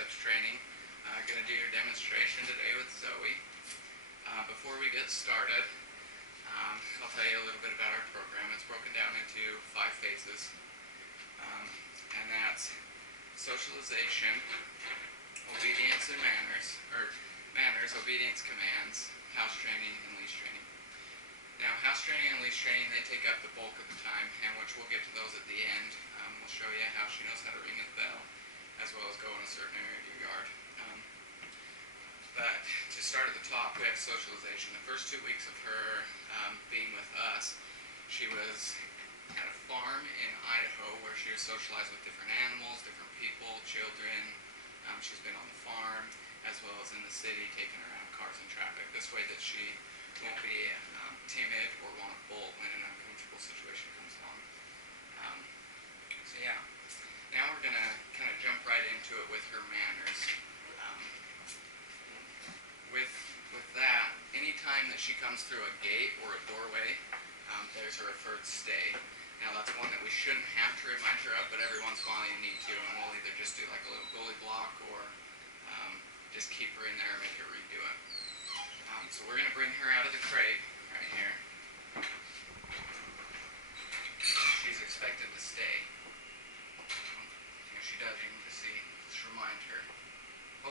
biceps training. Going to do your demonstration today with Zoe. Before we get started, I'll tell you a little bit about our program. It's broken down into 5 phases, and that's socialization, obedience and manners, obedience, commands, house training, and leash training. Now, house training and leash training, they take up the bulk of the time, and which we'll get to those at the end. We'll show you how she knows how to ring a bell, as well as go in a certain area of your yard. But to start at the top, we have socialization. The first 2 weeks of her being with us, she was at a farm in Idaho where she was socialized with different animals, different people, children. She's been on the farm, as well as in the city, taking around cars and traffic. This way that she won't be timid or want to bolt when an uncomfortable situation comes along. So yeah, now we're going to kind of jump right into it with her manners. With that, anytime that she comes through a gate or a doorway, there's a referred stay. Now that's one that we shouldn't have to remind her of, but every once in a while you need to, and we'll either just do like a little goalie block or just keep her in there and make her redo it. So we're going to bring her out of the crate right here. She's expected to stay. If she does, you can just see, just remind her,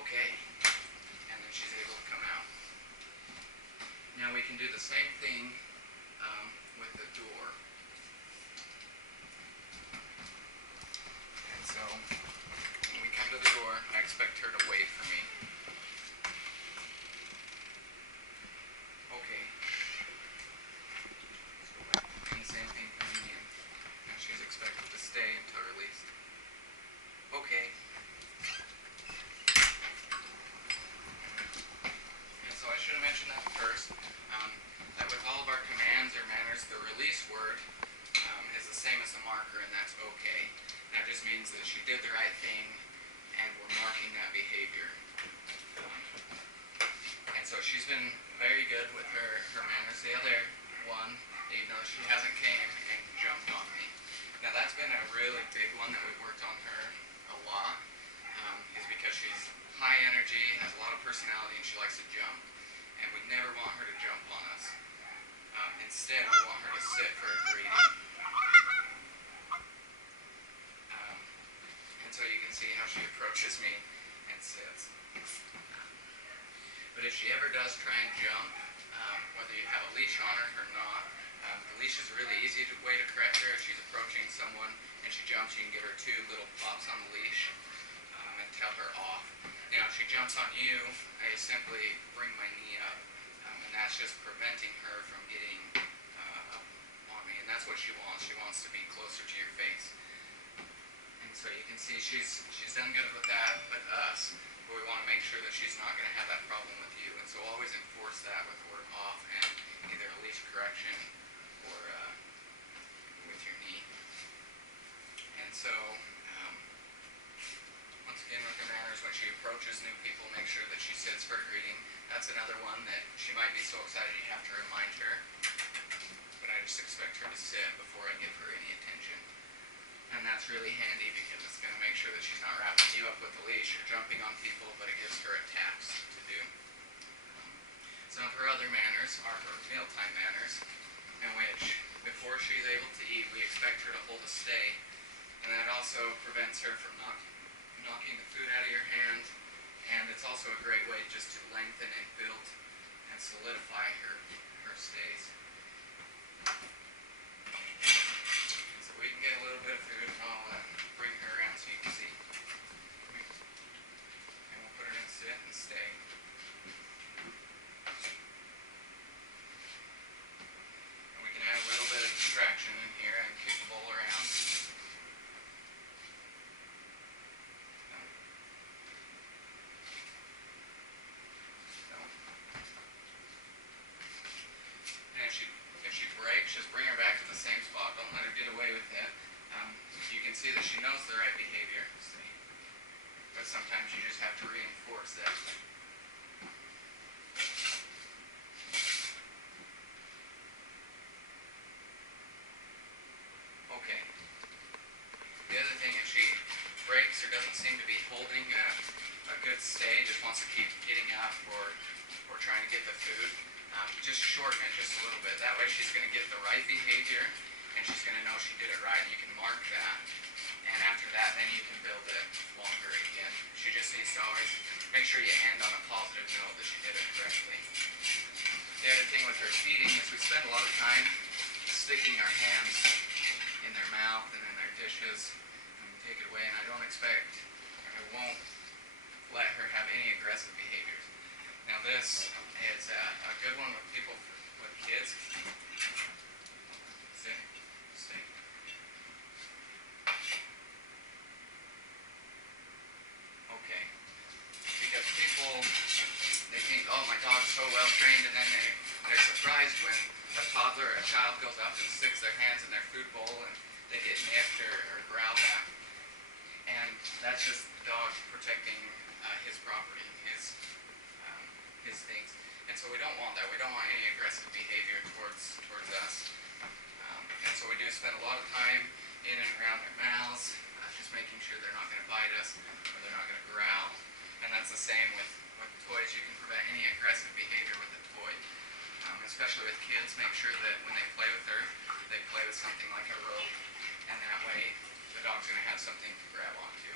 okay, and then she's able to come out. Now we can do the same thing with the door. And so when we come to the door, I expect her to wait for me. Okay. And the same thing coming in. Now she's expected to stay until released. Okay. And so I should have mentioned that first, that with all of our commands or manners, the release word is the same as the marker, and that's okay. That just means that she did the right thing, and we're marking that behavior. And so she's been very good with her manners. The other one, you know, she hasn't came and jumped on me. Now that's been a really big one that we've worked on her a lot, is because she's high energy, has a lot of personality, and she likes to jump. And we never want her to jump on us. Instead, we want her to sit for a greeting. And so you can see how she approaches me and sits. But if she ever does try and jump, whether you have a leash on her or not, the leash is a really easy way to correct her. If she's approaching someone and she jumps, you can give her 2 little pops on the leash and tell her off. Now, if she jumps on you, I simply bring my knee up, and that's just preventing her from getting up on me, and that's what she wants. She wants to be closer to your face. And so you can see she's done good with that with us, but we want to make sure that she's not going to have that problem with you. And so always enforce that with the word off and either a leash correction or with your knee. And so once again, with her manners, when she approaches new people, make sure that she sits for a greeting. That's another one that she might be so excited you have to remind her. But I just expect her to sit before I give her any attention. And that's really handy because it's going to make sure that she's not wrapping you up with the leash or jumping on people, but it gives her a task to do. Some of her other manners are her mealtime manners, in which before she's able to eat, we expect her to hold a stay. And that also prevents her from knocking the food out of your hand, and it's also a great way just to lengthen and build and solidify her stays. So we can get a little bit of food, and I'll bring her around so you can see. And we'll put her in sit and stay. And we can add a little bit of distraction in here and kick the bowl around. If she breaks, just bring her back to the same spot. Don't let her get away with it. You can see that she knows the right behavior. See? But sometimes you just have to reinforce that. Okay. The other thing, if she breaks or doesn't seem to be holding a good stay, just wants to keep getting up or trying to get the food, just shorten it just a little bit. That way she's going to get the right behavior and she's going to know she did it right, and you can mark that. And after that, then you can build it longer again. She just needs to always make sure you end on a positive note that she did it correctly. The other thing with her feeding is we spend a lot of time sticking our hands in their mouth and in their dishes and take it away, and I won't let her have any aggressive behaviors. Now this is a good one with people, with kids. Sit, stay. Okay. Because people, they think, oh, my dog's so well trained, and then they're surprised when a toddler or a child goes up and sticks their hands in their food bowl and they get nipped or growled at. And that's just the dog protecting his property, his things. And so we don't want that. We don't want any aggressive behavior towards us. And so we do spend a lot of time in and around their mouths, just making sure they're not going to bite us or they're not going to growl. And that's the same with toys. You can prevent any aggressive behavior with a toy. Especially with kids, make sure that when they play with her, they play with something like a rope, and that way the dog's going to have something to grab onto.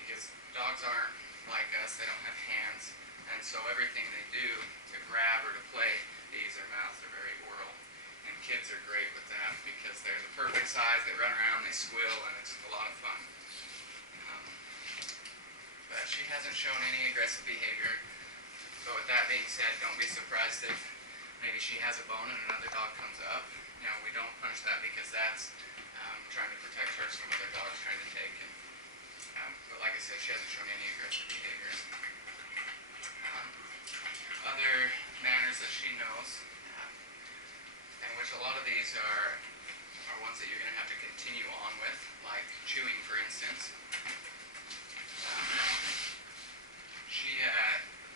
Because dogs aren't like us, they don't have hands, and so everything they do to grab or to play, they use their mouths. They're very oral, and kids are great with that because they're the perfect size. They run around, they squeal, and it's a lot of fun. But she hasn't shown any aggressive behavior. But with that being said, don't be surprised if maybe she has a bone and another dog comes up. Now, we don't punish that because that's trying to protect her from other dogs trying to take. But like I said, she hasn't shown any aggressive behaviors. Other manners that she knows, and which a lot of these are ones that you're going to have to continue on with, like chewing, for instance.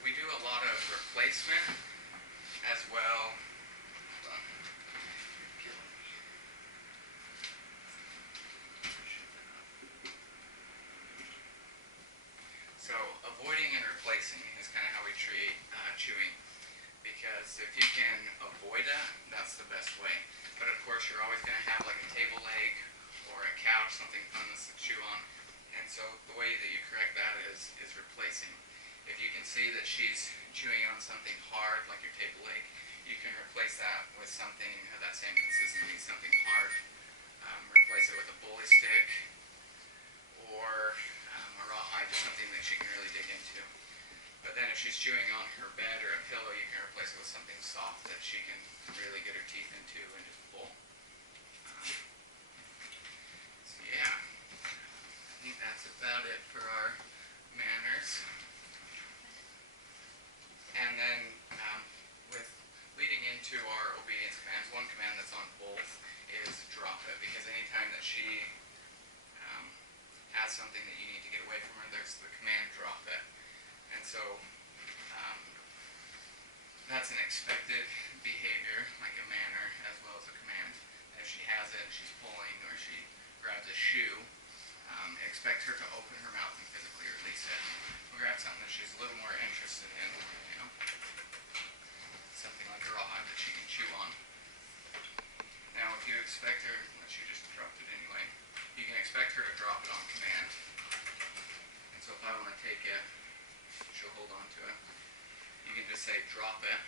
We do a lot of replacement as well. So avoiding and replacing is kind of how we treat chewing, because if you can avoid it, that's the best way. But of course, you're always going to have like a table leg or a couch, something fun to chew on. And so the way that you correct that is replacing. If you can see that she's chewing on something hard, like your table leg, you can replace that with something of that same consistency, something hard. Replace it with a bully stick or a rawhide, just something that she can really dig into. But then if she's chewing on her bed or a pillow, you can replace it with something soft that she can really get her teeth into and just pull. So yeah, I think that's about it for our manners. And then with leading into our obedience commands, one command that's on both is drop it, because anytime that she has something that you need to get away from her, there's the command drop it. And so that's an expected behavior, like a manner, as well as a command. And if she has it, she's pulling, or she grabs a shoe, expect her to open her mouth and physically release it. Or grab something that she's a little more interested in, something like a rawhide that she can chew on. Now, if you expect her, she just dropped it anyway, you can expect her to drop it on command. And so if I want to take it, she'll hold on to it. You can just say drop it,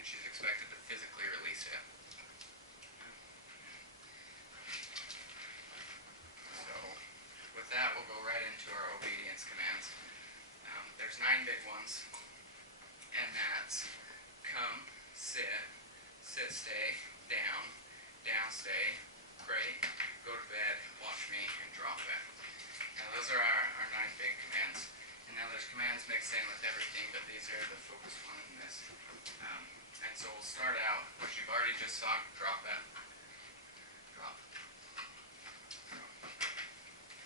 and she's expected to physically release it. So with that, we'll go right into our obedience commands. There's 9 big ones, and that's come, sit, stay, down, stay, pray, go to bed, watch me, and drop it. Now those are our 9 big commands. And now there's commands mixed in with everything, but these are the focus one in this. And so we'll start out, which you've already just saw, drop it, drop.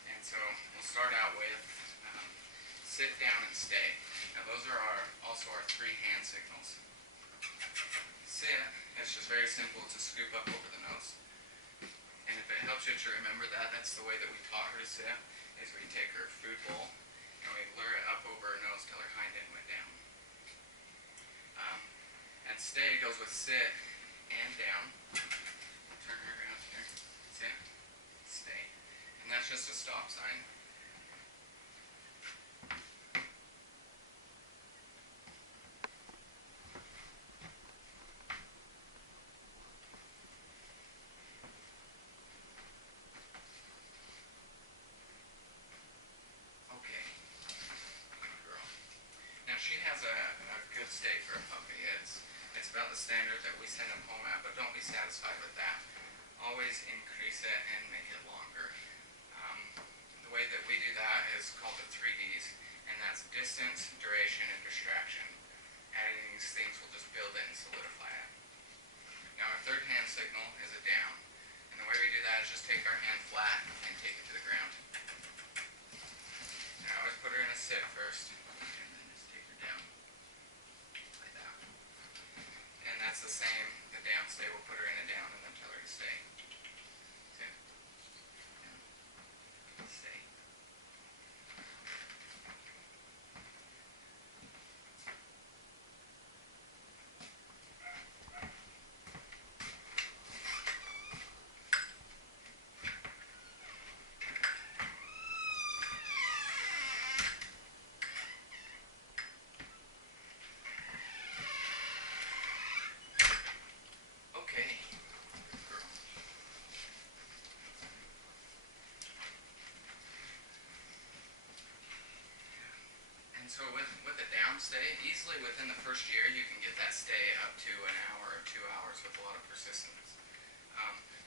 And so we'll start out with sit down and stay. Now those are also our 3 hand signals. Sit, it's just very simple, it's a scoop up over the nose. And if it helps you to remember that, that's the way that we taught her to sit, is we take her food bowl And we lure it up over her nose till her hind end went down. And stay goes with sit and down. Turn her around here. Sit, stay. And that's just a stop sign. Okay. Good girl. Now she has a good stay for a puppy. It's about the standard that we send them home at, but don't be satisfied with that. Always increase it and make it longer. The way that we do that is called the 3Ds, and that's distance, duration, and distraction. Adding these things will just build it and solidify it. Now our third hand signal is a down, and the way we do that is just take our hand flat and take it to the ground. And I always put her in a sit first, and then just take her down, like that. And that's the same, the down stay, we'll put her in a down and then tell her to stay. Sit, down, stay. Okay, good girl. And so with a down stay, easily within the first year you can get that stay up to an hour or 2 hours with a lot of persistence.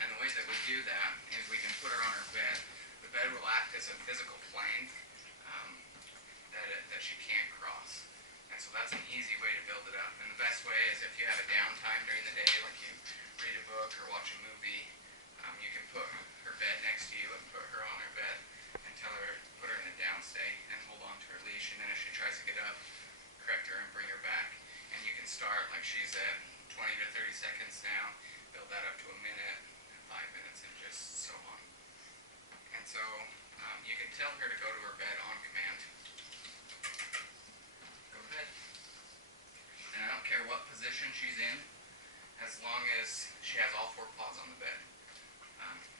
And the way that we do that is we can put her on her bed. The bed will act as a physical plane that she can't cross. And so that's an easy way to build it up. And the best way is if you have a downtime during the day, like you read a book or watch a movie, you can put her bed next to you and put her on her bed and put her in a down stay and hold on to her leash. And then if she tries to get up, correct her and bring her back. And you can start like she's at 20 to 30 seconds now, build that up to a minute, 5 minutes, and just so on. And so you can tell her to go to her bed on command. Go to bed. And I don't care what position she's in, as long as she has all 4 paws on the bed.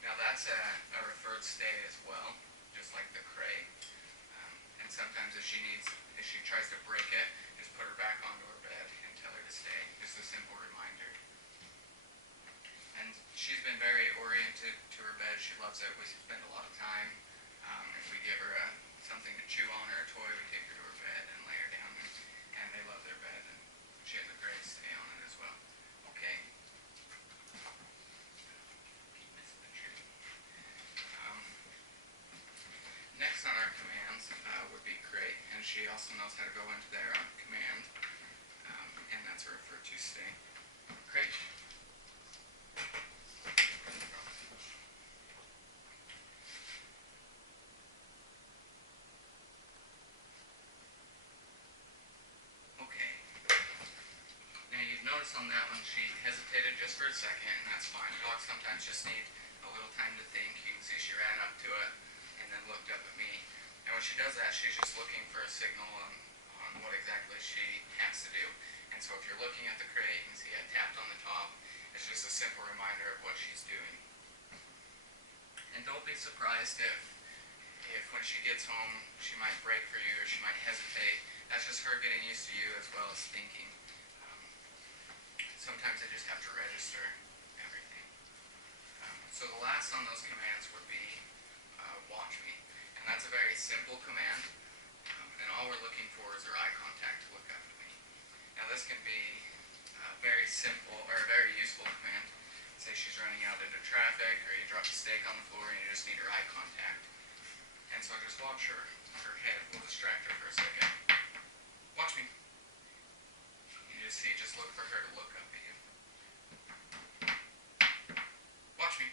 Now that's a referred stay as well, just like the cray. And sometimes if she tries to break it, just put her back onto her bed and tell her to stay. Just a simple reminder. And she's been very oriented to her bed. She loves it. We spend a lot of time. If we give her something to chew on or a toy, we take her to her bed and lay her down. And they love their bed. And she has a great stay on it as well. Okay. Keep missing the tree. Next on our commands would be cray. And she also knows how to go into there on command. And that's a referred to stay. Cray. Notice on that one she hesitated just for a second, and that's fine. Dogs sometimes just need a little time to think. You can see she ran up to it and then looked up at me. And when she does that, she's just looking for a signal on what exactly she has to do. And so if you're looking at the crate, you can see I tapped on the top. It's just a simple reminder of what she's doing. And don't be surprised if when she gets home she might break for you or she might hesitate. That's just her getting used to you as well as thinking. Sometimes they just have to register everything. So the last on those commands would be watch me. And that's a very simple command. And all we're looking for is her eye contact to look up at me. Now this can be a very simple or a very useful command. Say she's running out into traffic or you drop a steak on the floor and you just need her eye contact. And so just watch her head. We'll distract her for a second. Watch me. You just look for her to look up at you. Watch me.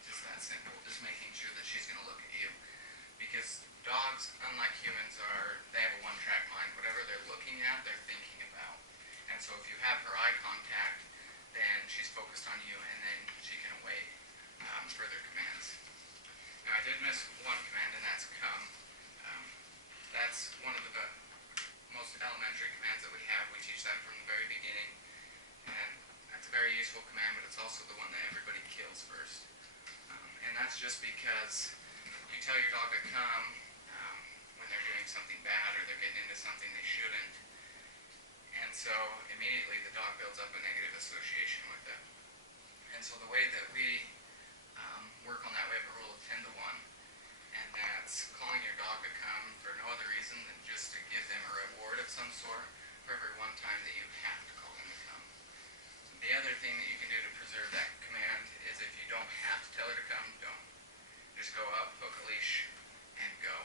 Just that simple. Just making sure that she's going to look at you. Because dogs, unlike humans, they have a one-track mind. Whatever they're looking at, they're thinking about. And so if you have her eye contact, then she's focused on you, and then she can await further commands. Now I did miss one command, and that's come. that's one of the most elementary commands that we have. We teach that from the very beginning, and that's a very useful command, but it's also the one that everybody kills first. And that's just because you tell your dog to come when they're doing something bad or they're getting into something they shouldn't, and so immediately the dog builds up a negative association with it. And so the way that we work on that, we have a rule of 10 to 1, and that's calling your dog to come for no other reason than just to give them a reward of some sort for every one time that you have to call them to come. The other thing that you can do to preserve that command is if you don't have to tell her to come, don't. Just go up, hook a leash, and go.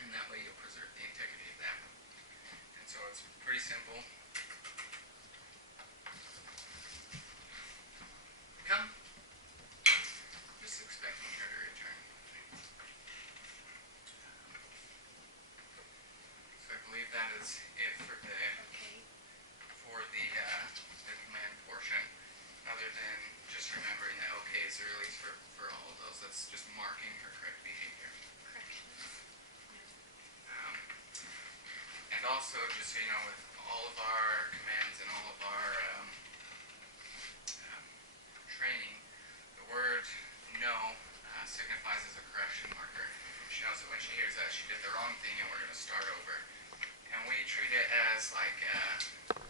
And that way you'll preserve the integrity of that. And so it's pretty simple. Come. Just expecting her to return. So I believe that is it for the command portion. Other than just remembering that OK is the release for all of those. That's just marking her correct behavior. And also, just so you know, with all of our commands and all of our training, the word no signifies as a correction marker. She knows that when she hears that, she did the wrong thing and we're going to start over. And we treat it as like a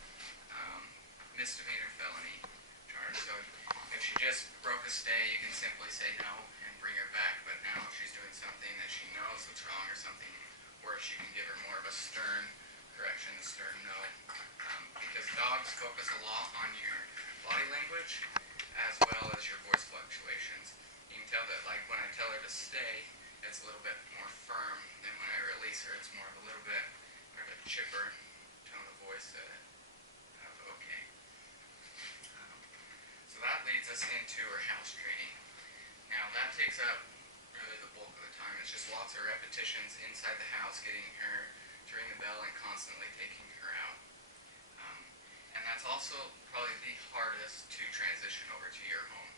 misdemeanor felony charge. So if she just broke a stay, you can simply say no and bring her back. But now if she's doing something that she knows that's wrong or something worse, you can give her more of a stern correction, a stern no. Because dogs focus a lot on your body language as well as your voice fluctuations. You can tell that, like, when I tell her to stay, it's a little bit more firm than when I release her. It's more of a little bit more of a chipper tone of voice of OK. So that leads us into her house training. Now that takes up really the bulk of the time. It's just lots of repetitions inside the house, getting her to ring the bell and constantly taking her out. And that's also probably the hardest to transition over to your home.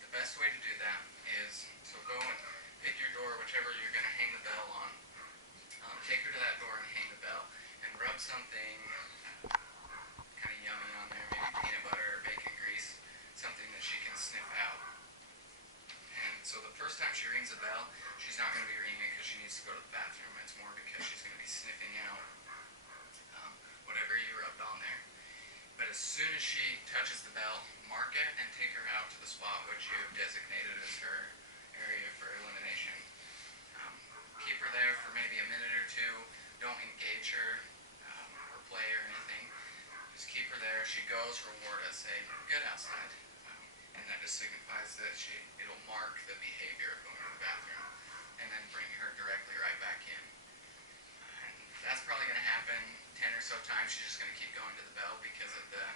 The best way to do that is, so go and pick your door, whichever you're going to hang the bell on. Take her to that door and hang the bell, and rub something kind of yummy on there, maybe peanut butter or bacon grease, something that she can sniff out. And so the first time she rings the bell, she's not going to be ringing it because she needs to go to the bathroom. It's more because she's going to be sniffing out whatever you rubbed on there. But as soon as she touches the bell, mark it and take her out to the spot which you have designated as her area for elimination. Keep her there for maybe a minute or two. Don't engage her or play or anything. Just keep her there. She goes, reward us, say, good outside. And that just signifies that it'll mark the behavior of going to the bathroom. And then bring her directly right back in. And that's probably going to happen 10 or so times. She's just going to keep going to the bell because of the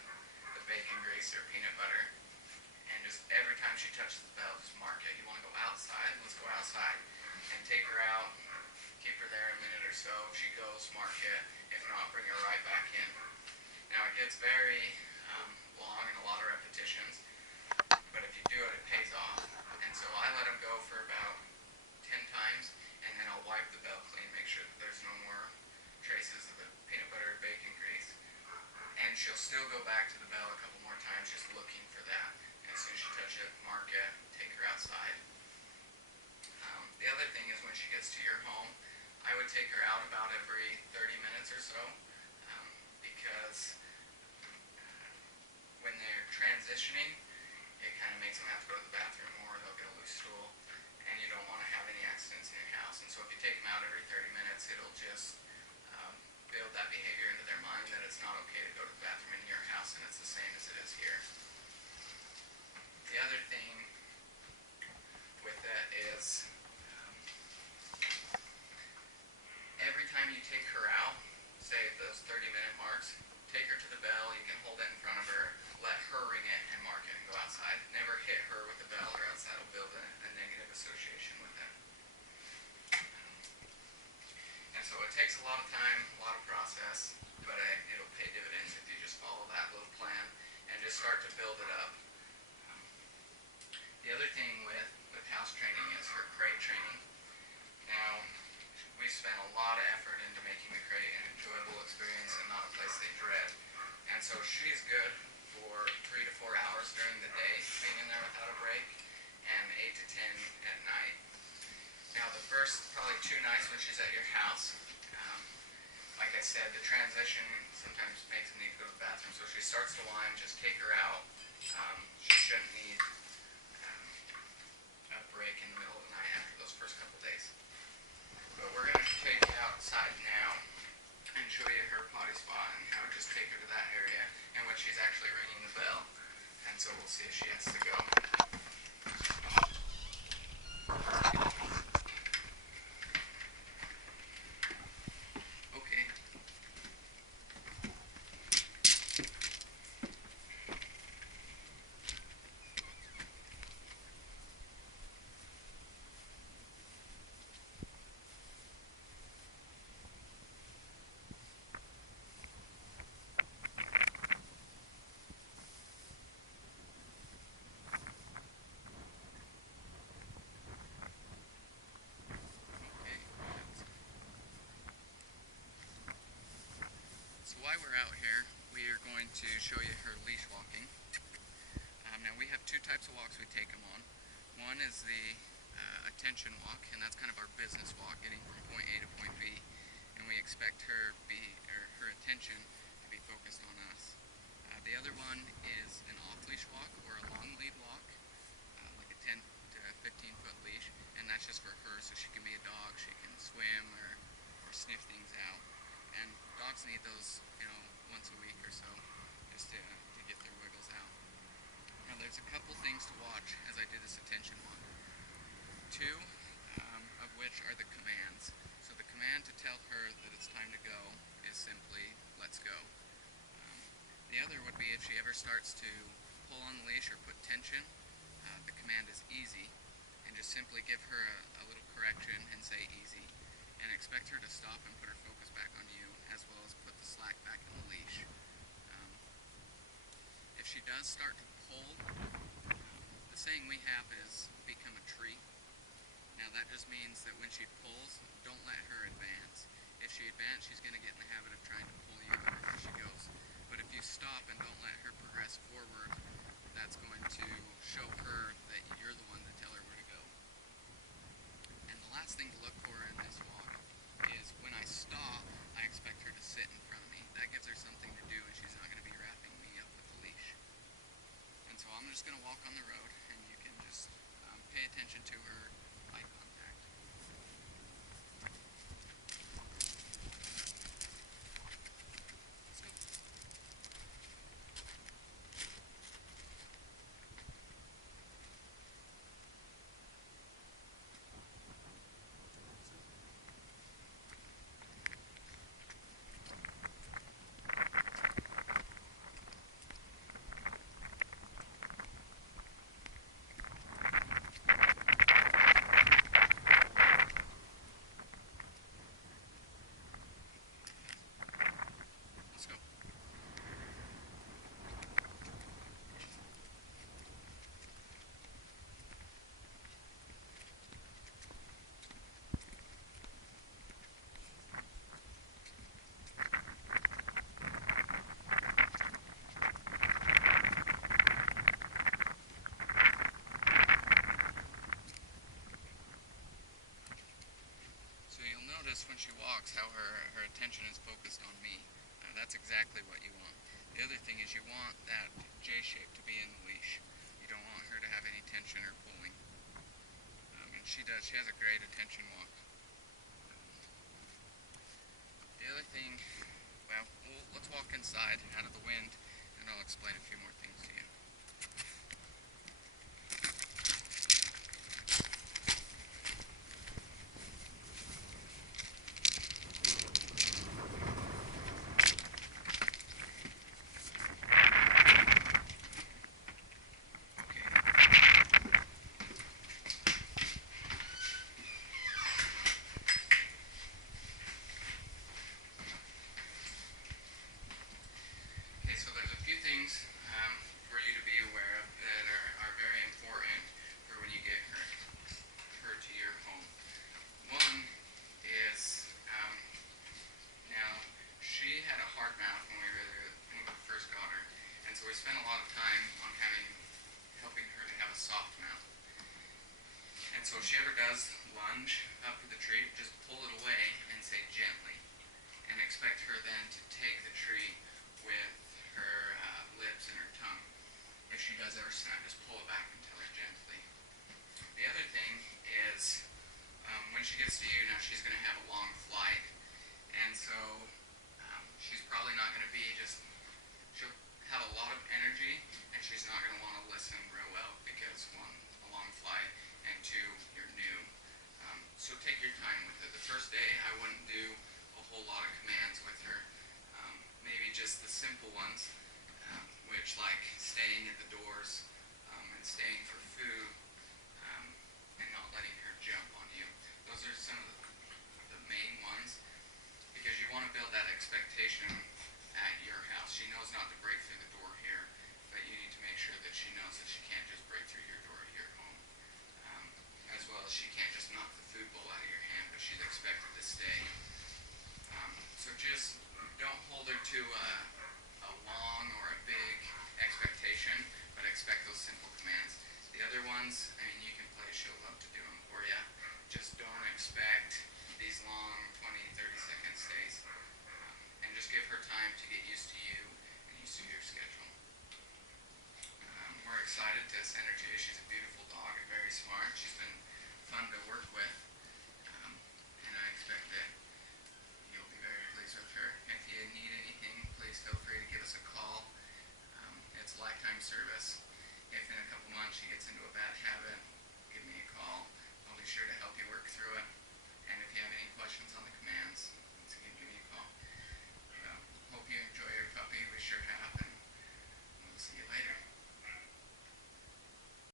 bacon grease or peanut butter. And just every time she touches the bell, just mark it. You want to go outside? Let's go outside. And take her out, keep her there a minute or so. If she goes, mark it. If not, bring her right back in. Now it gets very long and a lot of repetitions, but if you do it, it pays off. And so I let them go for about 10 times, and then I'll wipe the bell clean, make sure that there's no more traces of the peanut butter or bacon grease. And she'll still go back to the bell a couple more times, just looking for that. And as soon as she touches it, mark it, take her outside. The other thing is when she gets to your home, I would take her out about every 30 minutes or so, because when they're transitioning, it kind of makes them have to go to the bathroom more, they'll get a loose stool, and you don't want to have any accidents in your house. And so if you take them out every 30 minutes, it'll just build that behavior into their mind that it's not okay to go to the bathroom in your house, and it's the same as it is here. The other thing with that is every time you take her out, say at those 30-minute marks, take her to the bell, you can hold it in front of her, let her ring it and mark it and go outside. Never hit her with the bell or else that'll build a negative association with it. And so it takes a lot of time, a lot of process, but it'll pay dividends if you just follow that little plan and just start to build it up. The other thing with house training is her crate training. Now, we so she's good for 3 to 4 hours during the day, being in there without a break, and 8 to 10 at night. Now the first probably 2 nights when she's at your house, like I said, the transition sometimes makes them need to go to the bathroom. So if she starts to whine, just take her out. She shouldn't need a break in the middle of the night after those first couple days. But we're going to take you outside now and show you her potty spot and how to just take her to that area in which she's actually ringing the bell. And so we'll see if she has to go. Okay. So while we're out here, we are going to show you her leash walking. Now we have 2 types of walks we take them on. One is the attention walk, and that's kind of our business walk, getting from point A to point B. And we expect her attention to be focused on us. The other one is an off-leash walk or a long lead walk, like a 10 to 15 foot leash, and that's just for her, so she can be a dog, she can swim or sniff things out. And dogs need those, once a week or so, just to get their wiggles out. Now there's a couple things to watch as I do this attention walk. 2 of which are the commands. So the command to tell her that it's time to go is simply, let's go. The other would be if she ever starts to pull on the leash or put tension, the command is easy, and just simply give her a little correction and say easy. And expect her to stop and put her focus back on you, as well as put the slack back in the leash. If she does start to pull, the saying we have is become a tree. Now that just means that when she pulls, don't let her advance. If she advances, she's going to get in the habit of trying to pull you everywhere she goes. But if you stop and don't let her progress forward, that's going to show her that you're the one to tell her where to go. And the last thing to look for in this walk is when I stop, I expect her to sit in front of me. That gives her something to do, and she's not going to be wrapping me up with the leash. And so I'm just going to walk on the road, and you can just pay attention to her eye contact. Let's go. When she walks, how her attention is focused on me. That's exactly what you want. The other thing is you want that J shape to be in the leash. You don't want her to have any tension or pulling. And she does. She has a great attention walk. The other thing, well, let's walk inside out of the wind, and I'll explain a few more things to you. For you if she ever does lunge up for the treat, just pull it away and say gently. And expect her then to take the treat with her lips and her tongue. If she does ever snap, just pull it back and tell her gently. The other thing is, when she gets to you, now she's going to have a long flight. And so she's probably not going to be she'll have a lot of energy, and she's not going to want to listen real well because, one, a long flight, and two, you're new. So take your time with it. The first day, I wouldn't do a whole lot of commands with her. Maybe just the simple ones, which like staying at the doors and staying for food, and not letting her jump on you. Those are some of the main ones, because you want to build that expectation at your house. She knows not to break through the door here, but you need to make sure that she knows that she can't just break through your door at your home. As well as she can't just knock the food bowl out of your hand, but she's expected to stay. So just don't hold her to a long or a big expectation, but expect those simple commands. The other ones, I mean, you can play, she'll love to do them for you. Just don't expect these long 20, 30-second stays. And just give her time to get used to you and used to your schedule. We're excited to send her to you. She's